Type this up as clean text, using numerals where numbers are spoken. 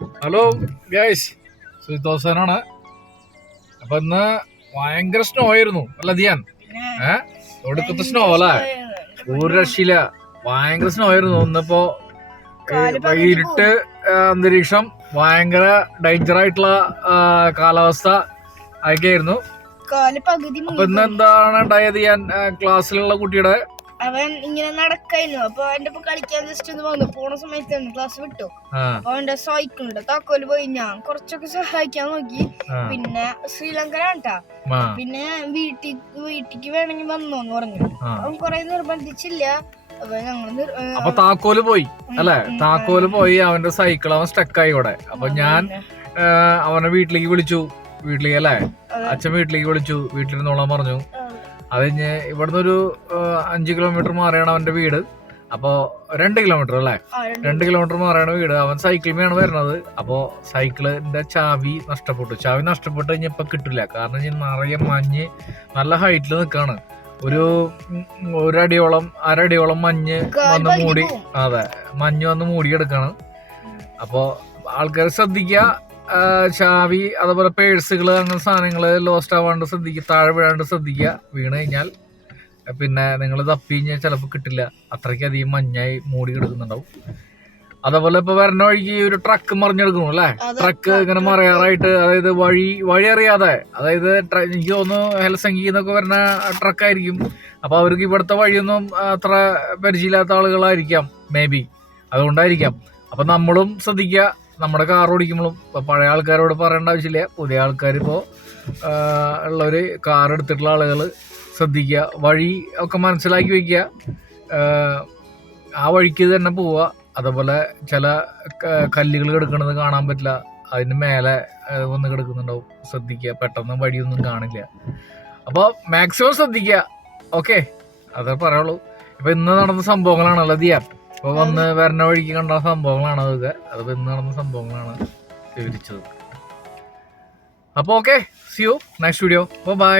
Hello guys, സുജിത്തോസനാണ്. അപ്പൊ ഇന്ന് ഭയങ്കര സ്നോ ആയിരുന്നു അല്ല ദിയാൻ? ഒടുക്കത്തെ സ്നോ അല്ലേ, ഒരു രക്ഷയില്ല. ഭയങ്കര സ്നോ ആയിരുന്നു ഇന്നിപ്പോ. ഇരുട്ട് അന്തരീക്ഷം, ഭയങ്കര ഡേഞ്ചർ ആയിട്ടുള്ള കാലാവസ്ഥ അതൊക്കെയായിരുന്നു. അപ്പൊ ഇന്ന് എന്താണ് ഉണ്ടായത്? ഞാൻ ക്ലാസ്സിലുള്ള കുട്ടിയുടെ അവൻ ഇങ്ങനെ നടക്കായിരുന്നു. അപ്പൊ അവന്റെ ഒപ്പം കളിക്കാൻ ജസ്റ്റ് ഒന്ന് വന്നു. പോണ സമയത്ത് ക്ലാസ് വിട്ടു. അപ്പൊ അവന്റെ സൈക്കിളിന്റെ താക്കോല് പോയി. ഞാൻ കുറച്ചൊക്കെ സഹായിക്കാൻ നോക്കി. പിന്നെ ശ്രീലങ്കനാട്ടാ. പിന്നെ വീട്ടിക്ക് വേണമെങ്കിൽ വന്നോന്ന് പറഞ്ഞു. അവൻ കൊറേ നിർബന്ധിച്ചില്ല. അപ്പൊ താക്കോല് പോയി അല്ലെ? താക്കോല് പോയി, അവന്റെ സൈക്കിൾ അവൻ സ്റ്റക്കായി ഇവിടെ. അപ്പൊ ഞാൻ അവനെ വീട്ടിലേക്ക് വിളിച്ചു. വീട്ടിലേക്ക് അല്ലേ, അച്ഛൻ വീട്ടിലേക്ക് വിളിച്ചു. വീട്ടിലിരുന്നോളാൻ പറഞ്ഞു. അത് കഴിഞ്ഞ് ഇവിടുന്ന് ഒരു 5 കിലോമീറ്റർ മാറിയാണ് അവന്റെ വീട്. അപ്പൊ 2 കിലോമീറ്റർ അല്ലേ, 2 കിലോമീറ്റർ മാറിയാണ് വീട്. അവൻ സൈക്കിളിലാണ് വരുന്നത്. അപ്പൊ സൈക്കിളിന്റെ ചാവി നഷ്ടപ്പെട്ട് കഴിഞ്ഞപ്പോ കിട്ടില്ല. കാരണം നിറയെ മഞ്ഞ് നല്ല ഹൈറ്റിൽ നിൽക്കാണ്. ഒരു അരടിയോളം മഞ്ഞ് വന്ന് മൂടി. അതെ, മഞ്ഞ് വന്ന് മൂടിയെടുക്കാണ്. അപ്പൊ ആൾക്കാർ ശ്രദ്ധിക്കുക, ചാവി അതുപോലെ പേഴ്സുകള് അങ്ങനെ സാധനങ്ങള് ലോസ്റ്റ് ആവാണ്ട് ശ്രദ്ധിക്കുക, താഴെ വീഴാണ്ട് ശ്രദ്ധിക്കുക. വീണ് കഴിഞ്ഞാൽ പിന്നെ നിങ്ങൾ തപ്പി കഴിഞ്ഞാൽ ചിലപ്പോൾ കിട്ടില്ല. അത്രയ്ക്കധികം മഞ്ഞായി മൂടി കിടക്കുന്നുണ്ടാവും. അതേപോലെ ഇപ്പൊ വരുന്ന വഴിക്ക് ഒരു ട്രക്ക് മറിഞ്ഞെടുക്കണു അല്ലെ. ട്രക്ക് ഇങ്ങനെ മറിയാറായിട്ട്, അതായത് വഴി അറിയാതെ, അതായത് എനിക്ക് തോന്നുന്നു ഹെൽസങ്കി എന്നൊക്കെ വരുന്ന ട്രക്കായിരിക്കും. അപ്പൊ അവർക്ക് ഇവിടുത്തെ വഴിയൊന്നും അത്ര പരിചയമില്ലാത്ത ആളുകളായിരിക്കാം, മേ ബി അതുകൊണ്ടായിരിക്കാം. അപ്പൊ നമ്മളും ശ്രദ്ധിക്കുക, നമ്മുടെ കാർ ഓടിക്കുമ്പോഴും. ഇപ്പൊ പഴയ ആൾക്കാരോട് പറയേണ്ട ആവശ്യമില്ല, പുതിയ ആൾക്കാർ ഇപ്പോൾ ഉള്ളവര്, കാർ എടുത്തിട്ടുള്ള ആളുകൾ ശ്രദ്ധിക്കുക, വഴി ഒക്കെ മനസ്സിലാക്കി വെക്കുക, ആ വഴിക്ക് തന്നെ പോവുക. അതുപോലെ ചില കല്ലുകൾ കിടക്കുന്നത് കാണാൻ പറ്റില്ല, അതിന് മേലെ വന്ന് കിടക്കുന്നുണ്ടാവും, ശ്രദ്ധിക്കുക. പെട്ടെന്ന് വഴിയൊന്നും കാണില്ല. അപ്പോൾ മാക്സിമം ശ്രദ്ധിക്കുക. ഓക്കെ, അതേ പറയുള്ളൂ. ഇപ്പൊ ഇന്ന് നടന്ന സംഭവങ്ങളാണല്ലോ ദിയാൻ. ഇപ്പൊ വന്ന് വരുന്ന വഴിക്ക് കണ്ട സംഭവങ്ങളാണ് അതൊക്കെ. അതിപ്പോ ഇന്ന് നടന്ന സംഭവങ്ങളാണ് വിവരിച്ചത്. അപ്പൊ okay, see you next video. By.